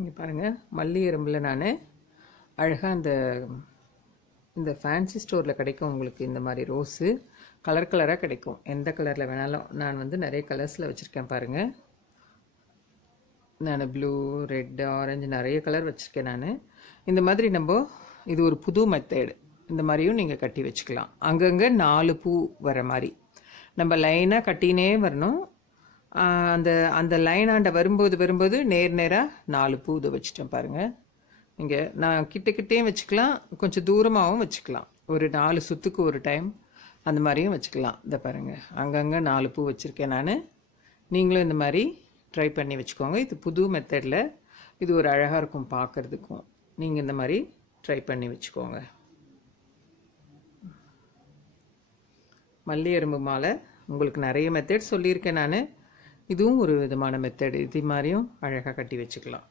இங்கே பாருங்கள், மல்லி எறும்பில் நான் அழகாக இந்த ஃபேன்சி ஸ்டோரில் கிடைக்கும் உங்களுக்கு. இந்த மாதிரி ரோஸு கலர் கலராக கிடைக்கும். எந்த கலரில் வேணாலும். நான் நிறைய கலர்ஸில் வச்சுருக்கேன் பாருங்கள். நான் ப்ளூ, ரெட், ஆரஞ்சு நிறைய கலர் வச்சுருக்கேன் நான். இந்த மாதிரி இது ஒரு புது மெத்தேடு. இந்த மாதிரியும் நீங்கள் கட்டி வச்சுக்கலாம். அங்கங்கே 4 பூ வர மாதிரி நம்ம லைனாக கட்டினே வரணும். அந்த லைனாண்ட வரும்போது நேராக 4 பூ இதை வச்சுட்டேன் பாருங்கள். இங்கே நான் கிட்டேயும் வச்சுக்கலாம், கொஞ்சம் தூரமாகவும் வச்சுக்கலாம். ஒரு 4 சுற்றுக்கு ஒரு டைம் அந்த மாதிரியும் வச்சுக்கலாம். இதை பாருங்கள், அங்கங்கே 4 பூ வச்சுருக்கேன் நான். நீங்களும் இந்த மாதிரி ட்ரை பண்ணி வச்சுக்கோங்க. இது புது மெத்தடில் இது ஒரு அழகாக இருக்கும் பார்க்குறதுக்கும். நீங்கள் இந்த மாதிரி ட்ரை பண்ணி வச்சுக்கோங்க. மல்லி எறும்பு மாலை உங்களுக்கு நிறைய மெத்தட் சொல்லியிருக்கேன் நான். இதுவும் ஒரு விதமான மெத்தட். இது மாதிரியும் அழகாக கட்டி வச்சுக்கலாம்.